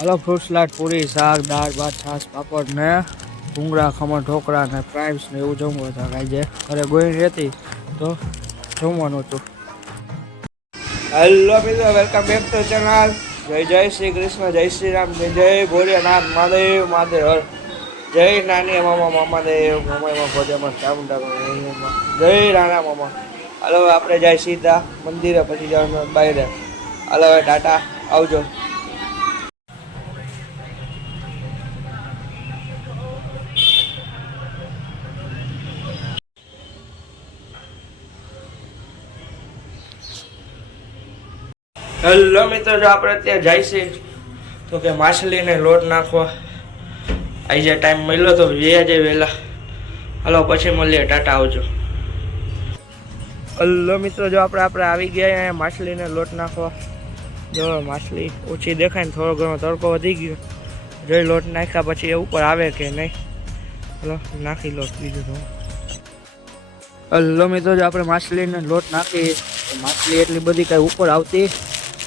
Hello fruit salad, પૂરી, શાક, દાળ ભાત, છાશ, પાપડ ને ભૂંગળા, ખમણ, ઢોકળા ને ફ્રાઈસ ને એવું જમવું હતું. આજે ઘરે ગોળી રહેતી તો જમવાનું હતું. હેલો મિત્રો, વેલકમ બેક ટુ ચેનલ. જય શ્રી કૃષ્ણ, જય શ્રી રામ, જય ભોળિયાનાથ, મહાદેવ મહાદેવ, જય નાની મામા મામાદેવ, મામા ભોજામાં ચામુંડા, જય રાણા મામા. હાલો આપણે જાય સીધા મંદિરે, પછી જવાનું બહાર. હાલો ટાટા, આવજો. હેલો મિત્રો, જો આપણે ત્યાં જાય છે તો કે માછલીને લોટ નાખવા આવી જાય. ટાઈમ મળ્યો તો વ્યા જાય વહેલા. હાલો પછી મળીએ, ટાટા, આવજો. હેલો મિત્રો, જો આપણે આવી ગયા અહીંયા માછલીને લોટ નાખવા. જો માછલી ઓછી દેખાય ને થોડો ઘણો તડકો વધી ગયો. જોઈ લોટ નાખ્યા પછી એ ઉપર આવે કે નહીં. હલો નાખી લોટ બીજું તો. હેલો મિત્રો, જો આપણે માછલીને લોટ નાખી, માછલી એટલી બધી કાંઈ ઉપર આવતી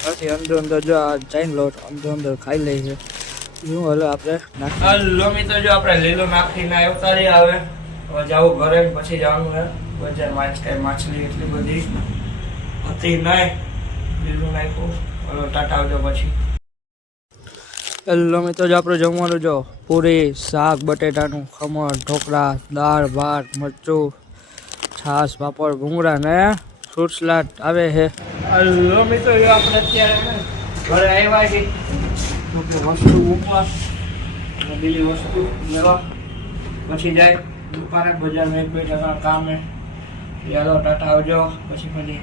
નથી. અંદર જો આ ચાઈન લોટ અંદર ખાઈ લે છે. શું હલો આપણે નાખી. હેલો મિત્રો, જો આપણે લીલો નાખીને અવતારી આવે. હવે જવું ઘરે, પછી જવાનું છે બજારમાં. કાંઈ માછલી એટલી બધી હતી નહીં. લીલું નાખ્યું. હલો ટાટા, આવજો પછી. હેલો મિત્રો, જો આપણે જમવાનું જો પૂરી, શાક, બટેટાનું, ખમણ, ઢોકળા, દાળ ભાત, મરચું, છાશ, પાપડ, ભૂંગળા ને ફ્રૂટ સલાડ આવે છે. હેલો મિત્રો, જો આપણે અત્યારે ઘરે આવ્યા છીએ વસ્તુ મૂકવા, બીજી વસ્તુ લેવા, પછી જાય દુકાને, બજારમાં 1-2 ટકા કામ હે. ચાલો ટાટા, આવજો પછી મળીએ.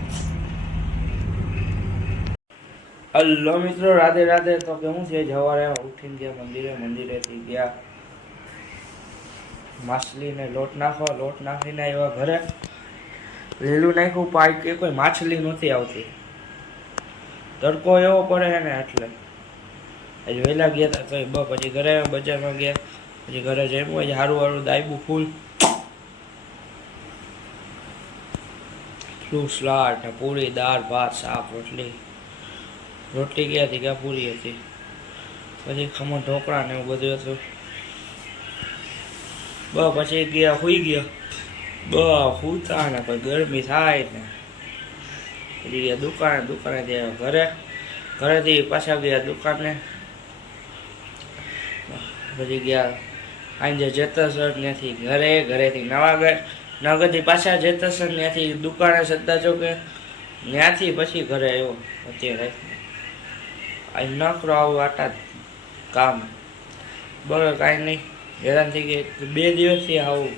હેલો મિત્રો, રાધે રાધે. તો કેવું છે, સવારે ઉઠીને ગયા મંદિરેથી ગયા માછલીને લોટ નાખવા. લોટ નાખીને આવ્યા ઘરે. લીલું નાખ્યું પાઈ કે કોઈ માછલી નથી આવતી. તડકો એવો પડે છે ને એટલે આજે વહેલા ગયા હતા તો પછી ઘરે બજારમાં ગયા. પછી ઘરે જમ્યું હોય સારું દાયબું ફૂલ ફ્રૂટ સલાડ ને પૂરી, દાળ ભાત, શાક, રોટલી ગયા હતી કે પૂરી હતી. પછી ખમણ, ઢોકળા ને એવું બધું હતું. પછી ગયા સુઈ ગયા. સુતા ને પછી ગરમી થાય ને પછી ગયા દુકાને ત્યાં ઘરેથી પાછા ગયા દુકાને. પછી ગયા સાંજે જેતસર ત્યાંથી ઘરેથી નવાગઢથી પાછા જેતસર ત્યાંથી દુકાને સદ્દા ચોકે, ત્યાંથી પછી ઘરે આવ્યો. અત્યારે અહીં નખરો આવું આટા કામ બરાબર કાંઈ નહીં. હેરાન થઈ ગઈ 2 દિવસથી આવું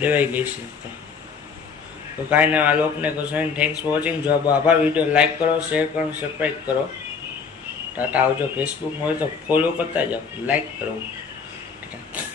દેવાઈ ગઈ છે. તો કાંઈ નહીં, આ લોકોને કહું થેન્ક્સ ફોર વોચિંગ. જો આભાર. વિડીયો લાઈક કરો, શેર કરો, સબસ્ક્રાઈબ કરો. ટાટા, આવજો. ફેસબુકમાં હોય તો ફોલો કરતા જાઓ, લાઈક કરો. ટાટા.